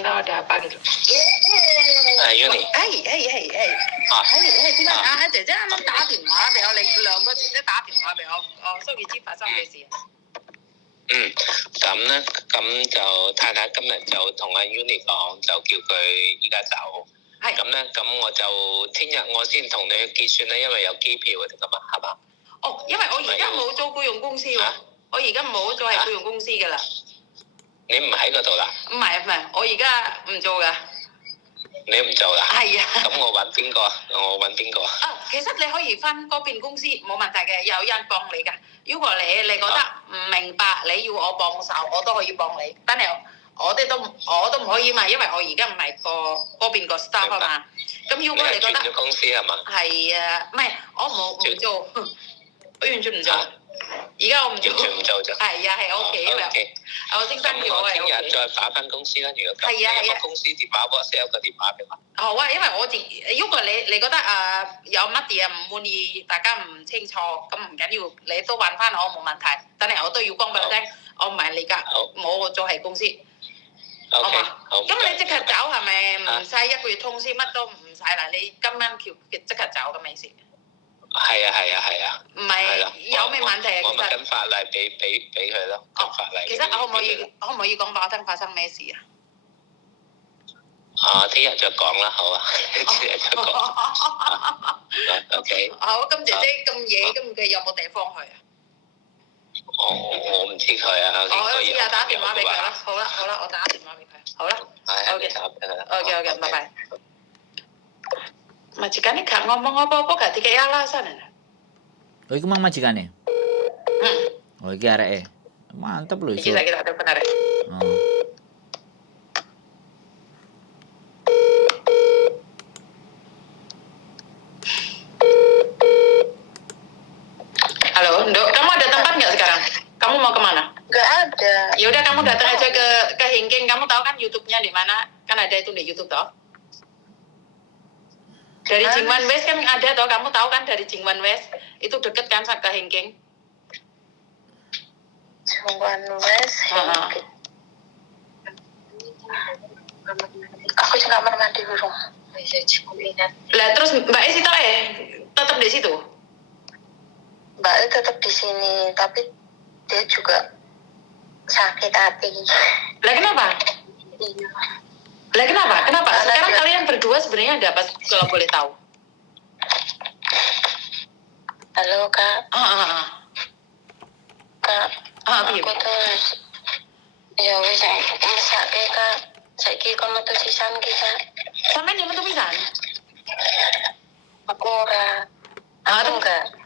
pengen tahu ada apa gitu. Yuni. Hai,今姐姐啱啱打電話俾我，你兩個姐姐打電話俾我，蘇傑知發生咩事啊？咁咧，咁就太太今日就同阿 Uni 講，就叫佢而家走。係。咁咧，咁我就聽日我先同你去結算咧，因為有機票嗰啲咁啊，係嘛？哦，因為我而家冇做僱用公司喎，我而家冇做係僱用公司㗎啦。你唔喺嗰度啦？唔係，我而家唔做㗎。你唔做啦？係啊。咁我揾邊個？其實你可以翻嗰邊公司冇問題嘅，有人幫你㗎。如果你覺得唔明白，你要我幫手，我都可以幫你。但係我都唔可以嘛，因為我而家唔係嗰邊個 staff 啊嘛。咁如果你覺得，轉咗公司係嘛？係啊，唔係我唔做，我完全唔做。而家我唔做。完全唔做啫。係啊，係 OK，因為我升薪咗我聽日再打翻公司啦。如果咁，有個公司電話 WhatsApp 個電話俾我。好啊，因為如果你覺得有乜嘢唔滿意，大家唔清楚，咁唔緊要，你都揾翻我冇問題。但係我都要講俾你聽，我唔係你㗎，我做係公司。好嘛？咁你即刻走係咪唔使1個月通知，乜都唔使啦？你今晚即刻走咁嘅意思？係啊。唔係有咩問題啊？我咪跟法例俾佢咯。法例。其實可唔可以講俾我聽發生咩事啊？聽日再講啦，好啊。聽日再講。OK。好，咁姐姐咁夜，咁佢有冇地方去啊？我唔知佢啊。我試下打電話俾佢啦。好啦，我打電話俾佢。好啦。OK，拜拜。Majikannya gak ngomong apa-apa, gak dikei alasan. Oh, itu mang majikannya? Oh, iki areke. Mantep lho iso. Iki tak telepon arek. Oh. Halo, Nduk, kamu ada tempat nggak sekarang? Kamu mau kemana? Nggak ada. Ya udah kamu datang aja ke Hingking. Kamu tahu kan YouTube-nya di mana? Kan ada itu di YouTube toh. Dari Jingwan West kan ada toh, kamu tahu kan dari Jingwan West itu deket kan ke Hingking? Jingwan West. Aku juga kamar mandi dulu. Lah terus Mbak Esi toh tetap di situ? Mbak Esi tetap di sini, tapi dia juga sakit hati. Lah kenapa? Iya. Lah kenapa? Sekarang kalian berdua sebenarnya ada apa kalau boleh tahu? Halo Kak. Kak. Aku tuh ya wis mesake Kak. Saiki kon metu sisan ki Kak. Sampeyan yo metu pisan? Aku ora. Enggak.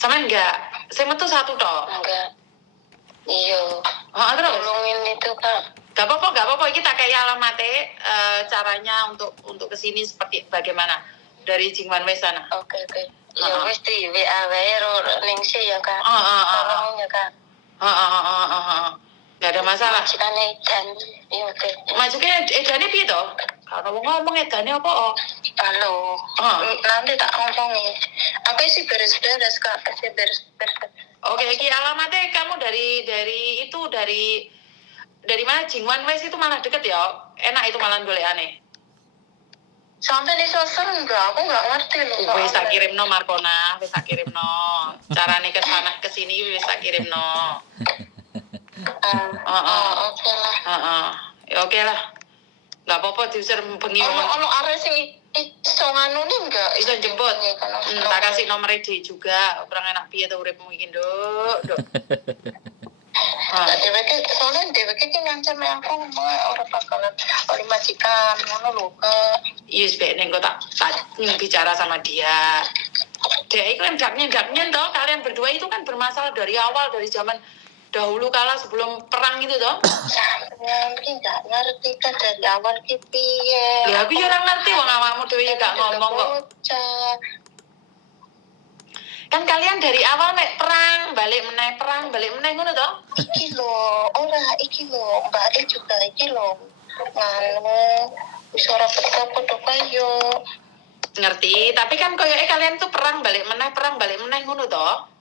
Sampeyan enggak? Saya metu satu toh? Enggak. Iya. Terus? Tolongin itu Kak. Gak apa-apa. Kita kayak alamatnya caranya untuk kesini seperti bagaimana dari Jingwan West sana. Oke. Ya wis di WA wae ning ya Kak. Tolong ya Kak. Gak ada masalah. Majikane Edan. Iya oke. Majikane Edane piye to? Kalau ngomong Edane apa? Halo. Nanti tak ngomongin. Aku sih beres-beres Kak. Oke, iki alamatnya kamu dari mana? Jingwan West itu malah deket ya? Enak itu malah golekane. Sampai di sosmed enggak, aku enggak ngerti loh. Wis tak kirimno Markona, wis tak kirimno. Carane ke sana ke sini wis tak kirimno. Oke lah. Ya oke lah. Enggak apa-apa diusir bengi. Ono arek sing iso nganune enggak? Iso jemput. Tak kasih nomor dia juga. Kurang enak piye to uripmu iki, Nduk. Soalnya dheweke ki ngancam aku orang bakalan oleh majikan ngono lho Kak. Iya sebenarnya kok tak bicara sama dia. Dia itu kan gapnya toh, kalian berdua itu kan bermasalah dari awal, dari zaman dahulu kala sebelum perang itu toh. Sampeyan ki enggak ngerti kan dari awal ki piye. Ya aku yo ora ngerti wong awakmu dhewe gak ngomong kok. Kan kalian dari awal mek perang balik meneh ngono toh? Iki lho, Mbak E juga iki lho. Nganu wis ora betah padha kaya. Ngerti, tapi kan koyoke kalian tuh perang balik meneh ngono toh?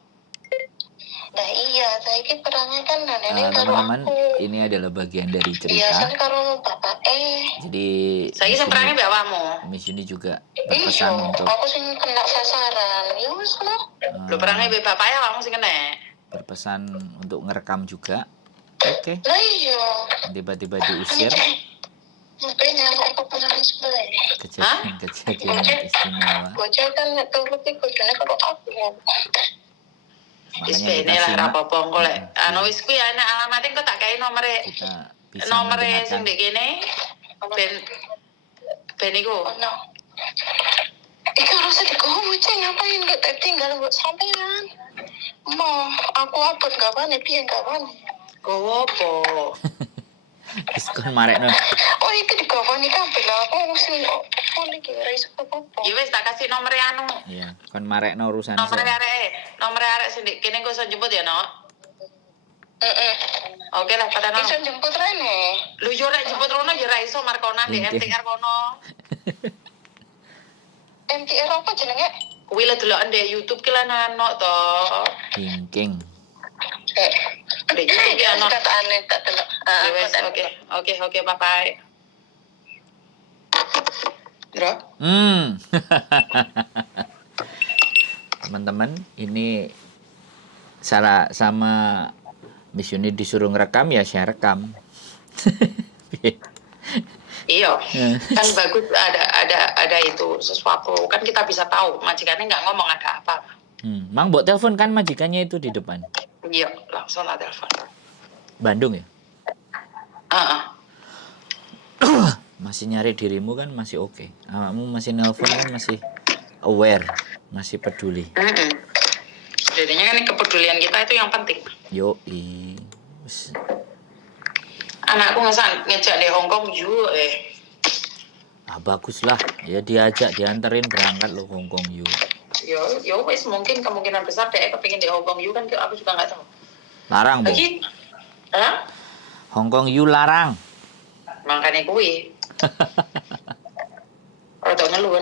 Nah iya, saya ini perangnya kan nenek karo teman-teman, aku. ini adalah bagian dari Iya, cerita. kan karo bapak Jadi Saya Miss semperangnya Yuni, mbak awakmu. Miss Yuni juga Iya, berpesan untuk aku sih kena sasaran. Ya wis lah. Lu perangnya mbak bapak ya awakmu sing kena. berpesan untuk ngerekam juga. Oke. Lah iya. Tiba-tiba diusir. Makanya aku pernah sebelah. Kejadian istimewa. Bocah kan turut itu kudune karo aku. Wis Makanya kita bene lah simak. apa-apa engko lek anu wis kuwi ana alamate engko tak kei nomere. Kita bisa Nomere mendengarkan. sing ndek kene. Ben iku. Ono. Iku harus dikowo bocah ngapain gak tertinggal buat sampean. Mau aku apa gawane piye gawane. Gowo apa? Wis kon marekno. Oh itu digawani kabeh lah aku mesti phone iki ora iso apa-apa. Ya wis tak kasih nomere anu. Iya, kon marekno urusan Nomere sik. arek sing ndek kene engko iso jemput ya, Nok. Heeh. Oke lah, pada Iso jemput rene. Lu yo rek jemput rono ya ra iso markonan di Oke. MTR kono. MTR apa jenenge? Kuwi lah deloken di YouTube ki lah Nok to. Kingking. Di YouTube ya Nok. Kata aneh tak delok. Ya wes, oke, bye bye. Bro, Teman-teman, ini salah sama Miss Yuni disuruh ngerekam ya saya rekam. iya, kan bagus ada itu sesuatu kan kita bisa tahu majikannya nggak ngomong ada apa. Mang buat telepon kan majikannya itu di depan. Iya, langsung lah telepon. Bandung ya? Heeh. Masih nyari dirimu kan masih oke. Awakmu masih nelpon kan masih aware, masih peduli. Jadinya kan kepedulian kita itu yang penting. Yoi. Anakku ngejak di Hongkong juga Bagus lah. Ya diajak, dianterin berangkat lo Hongkong you. Yo wes mungkin kemungkinan besar dia kepingin di Hongkong you kan aku juga nggak tahu. Larang, Bu. Lagi, hah? Hongkong you larang. Makanya kuwi. Kalau ngeluan.